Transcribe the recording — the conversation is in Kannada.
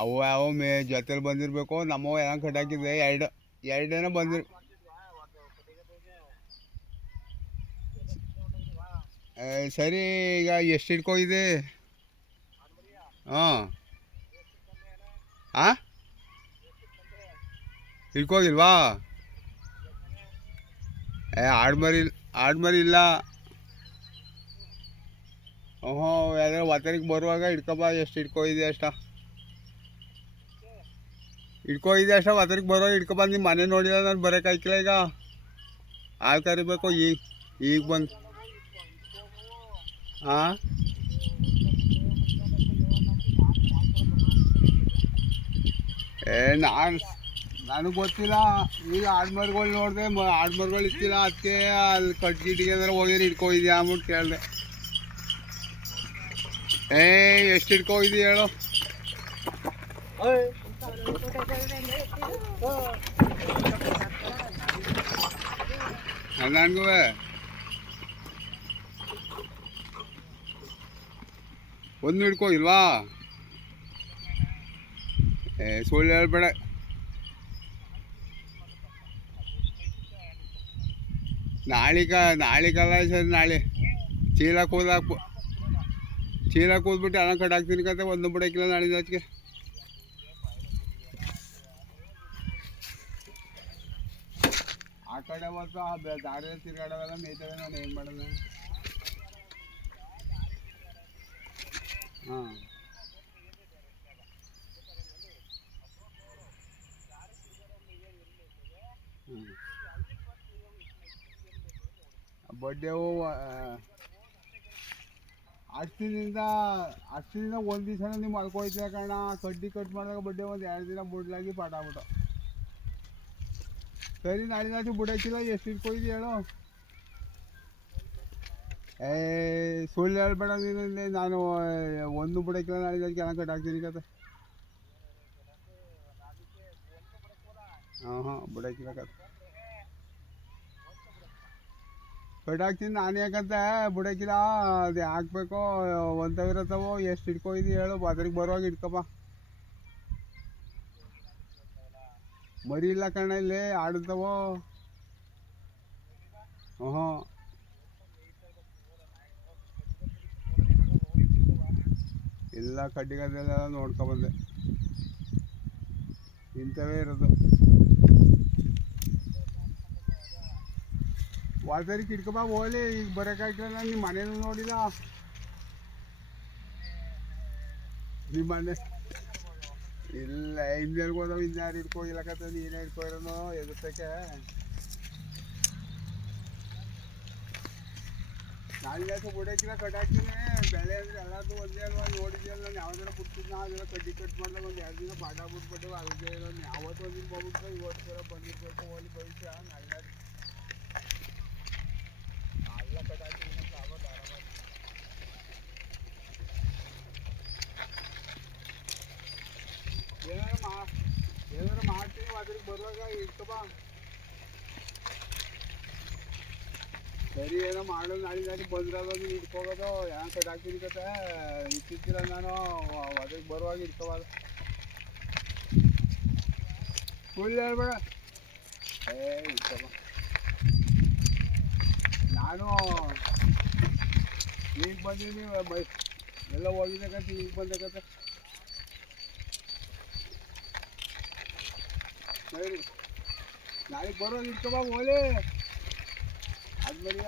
ಅವು ಯಾವ ಜೊತೆಲಿ ಬಂದಿರಬೇಕು ನಮ್ಮವು ಎಲ್ಲ ಕಟ್ಟಾಕಿದೆ ಎರಡೇನೋ ಬಂದಿರ್. ಸರಿ ಈಗ ಎಷ್ಟು ಹಿಡ್ಕೋಗಿದೆ? ಹಾಂ ಹಾಂ ಹಿಡ್ಕೋಗಿಲ್ವಾ? ಆಡ್ಮರಿ ಇಲ್ಲ. ಹ್ಞೂ ಯಾವ್ದಾರ ಒತ್ತರಿಗೆ ಬರುವಾಗ ಹಿಡ್ಕೊಬ. ಎಷ್ಟು ಹಿಡ್ಕೋಗಿದೆ ಅಷ್ಟ ಹಿಡ್ಕೋಗಿದೆ ಅಷ್ಟ ಒತ್ತರಿಗೆ ಬರುವಾಗ ಹಿಡ್ಕೊಬ. ನಿಮ್ಮ ಮನೆ ನೋಡಿಲ್ಲ ನಾನು ಬರೋಕ್ಕಾಯ್ಕಿಲ್ಲ. ಈಗ ಹಾಲು ಕರಿಬೇಕು. ಈಗ ಬಂದು ಹಾಂ ನನಗೆ ಗೊತ್ತಿಲ್ಲ. ಈಗ ಆಡ್ಮರಿಗಳು ನೋಡಿದೆ, ಆಡ್ಮರಿಗಳು ಇತ್ತಿಲ್ಲ. ಅದಕ್ಕೆ ಅಲ್ಲಿ ಕಟ್ಗಿಟ್ಟಿಗೆ ಅಂದ್ರೆ ಹೋಗಿದ್ರೆ ಹಿಡ್ಕೋಗಿದ್ಯಾ ಅಂದ್ಬಿಟ್ಟು ಕೇಳಿದೆ. ಎಷ್ಟು ಹಿಡ್ಕೋಗಿದ್ದಿ ಹೇಳು? ನನಗೂ ಒಂದು ಹಿಡ್ಕೋಗಿಲ್ವಾ? ಸುಳ್ಳು ಹೇಳ್ಬೇಡ. ನಾಳಿಗಲ್ಲ ಸರಿ. ನಾಳೆ ಚೀಲ ಕೂದ್ಬಿಟ್ಟು ಹಣ ಕಟ್ಟಾಕ್ತೀನಿ ಕತೆ. ಒಂದು ಬಿಡಕ್ಕಿಲ್ಲ ನಾಳಿದ ಅದಕ್ಕೆ. ಆ ಕಡೆ ಹೊತ್ತು ಆ ದಾರಿಯಲ್ಲಿ ತಿರ್ಗಾಡವೆಲ್ಲ ಮೇಯ್ತವೆ. ನಾನು ಏನು ಮಾಡೋದು? ಹಾಂ ಬಡ್ಡೆವು ಅಷ್ಟಿನಿಂದ ಒಂದು ದಿವಸನ ನೀವು ಮಲ್ಕೋಯ್ತೀರ ಕಾರಣ. ಕಡ್ಡಿ ಕಟ್ ಮಾಡಿದಾಗ ಬಡ್ಡೆ ಒಂದು 2 ದಿನ ಬುಡ್ಲಾಗಿ ಪಾಟಾಗ್ಬಿಟ್ಟು. ಸರಿ ನಾಳಿನಾಚು ಬುಡಕ್ಕಿಲ್ಲ. ಎಷ್ಟು ಇಟ್ಕೊಯ್ದು ಹೇಳು? ಸುಳ್ಳು ಹೇಳ್ಬೇಡ ನೀನು. ನಾನು ಒಂದು ಬುಡಕ್ಕಿಲ್ಲ. ನಾಳಿನಾಚು ಚೆನ್ನಾಗಿ ಕಟ್ಟಾಕ್ತೀನಿ ಕತೆ. ಹಾಂ ಬುಡಕ್ಕಿಲ್ಲ ಕತೆ ಕಟ್ಟಾಕ್ತೀನಿ ನಾನು. ಯಾಕಂತ ಬುಡಕ್ಕಿಲ್ಲ. ಅದು ಹಾಕ್ಬೇಕು. ಒಂಥವಿರತ್ತವು. ಎಷ್ಟು ಹಿಡ್ಕೊಯ್ದು ಹೇಳು? ಅದ್ರಿಗೆ ಬರುವಾಗ ಹಿಡ್ಕೊಬ. ಮರಿ ಇಲ್ಲ ಕಣ ಇಲ್ಲಿ ಆಡುತ್ತವೋ. ಇಲ್ಲ ಕಡ್ಡಿಗದೆಲ್ಲ ನೋಡ್ಕೊಬಂದೆ. ಇಂಥವೇ ಇರೋದು. ವಾಸರಿಗೆ ಹಿಡ್ಕೊಬ ಹೋಗ್ಲಿ. ಈಗ ಬರೋಕ್ಕಾಗಿಲ್ಲ. ನಾನು ನಿಮ್ಮ ಮನೇನೂ ನೋಡಿಲ್ಲ. ನಿಮ್ಮ ಮನೆ ಇಲ್ಲ. ಹಿಂದೆಲ್ಗೆ ಹೋದವು. ಇನ್ಯಾರು ಹಿಡ್ಕೋಗಿಲ್ಲ ಕತೆ. ನೀನೇ ಹಿಡ್ಕೊಯಿರೋನು ಎದುರ್ತಕ್ಕೆ. ನಾಳಿಗೆ ಬುಡಕ್ಕಿಲ್ಲ ಕಟ್ಟಾಕ್ತೀನಿ. ಬೆಳೆ ಅಂದರೆ ಎಲ್ಲದು ಒಂದೇ ಅಲ್ವಾ? ನೋಡಿದ್ಯಲ್ಲ ನಾನು ಯಾವ್ದಾರ ಬಿಡ್ತಿದ್ನ. ಅದೆಲ್ಲ ಕಡ್ಡಿ ಕಟ್ ಮಾಡಿದಾಗ ಒಂದು 2 ದಿನ ಪಾಠ ಬಿಟ್ಬಿಟ್ಟು ಅದಕ್ಕೆ ಯಾವತ್ತು ಒಂದಿನ ಹೋಗ್ಬಿಟ್ಟು ಇವತ್ತು ಬಂದಿರಬೇಕು. ಹೋಗಿ ಭವಿಷ್ಯ ನಾಳೆ ಎಲ್ಲ ಕಟ್ಟಾಕ್ತೀನಿ ಅಂತ ಆಗೋದು ಆರಾಮಾಗಿ. ಏನಾರು ಮಾಡ್ತೀನಿ. ಅದ್ರಿಗೆ ಬರುವಾಗ ಇಟ್ಕೊಬ. ಸರಿ ಏನೋ ಮಾಡೋದು. ನಾಳೆ ಬಂದ್ರಲ್ಲ ನೀನು ಇಟ್ಕೋಗೋದು. ಏನು ಕಟ್ಟಾಕ್ತೀನಿ ಕತೆ. ಇಟ್ಟಿರ್ತಿಲ್ಲ ನಾನು. ಅದಕ್ಕೆ ಬರುವಾಗ ಇಟ್ಕೋಬಾರ್ದು. ಸುಳ್ಳು ಹೇಳ್ಬೇಡ. ಇಟ್ಕೊಬ. ನಾನು ಈಗ ಬಂದೀನಿ. ಎಲ್ಲ ಹೋಗಿದ್ದಕ್ಕಂತ ಈಗ ಬಂದಕ್ಕಂತ. ಸರಿ ನಾಳೆಗೆ ಬರುವಾಗ ಇಟ್ಕೊಬ ಹೋಗ್ಲಿ. ಆದ್ಮೇಲೆ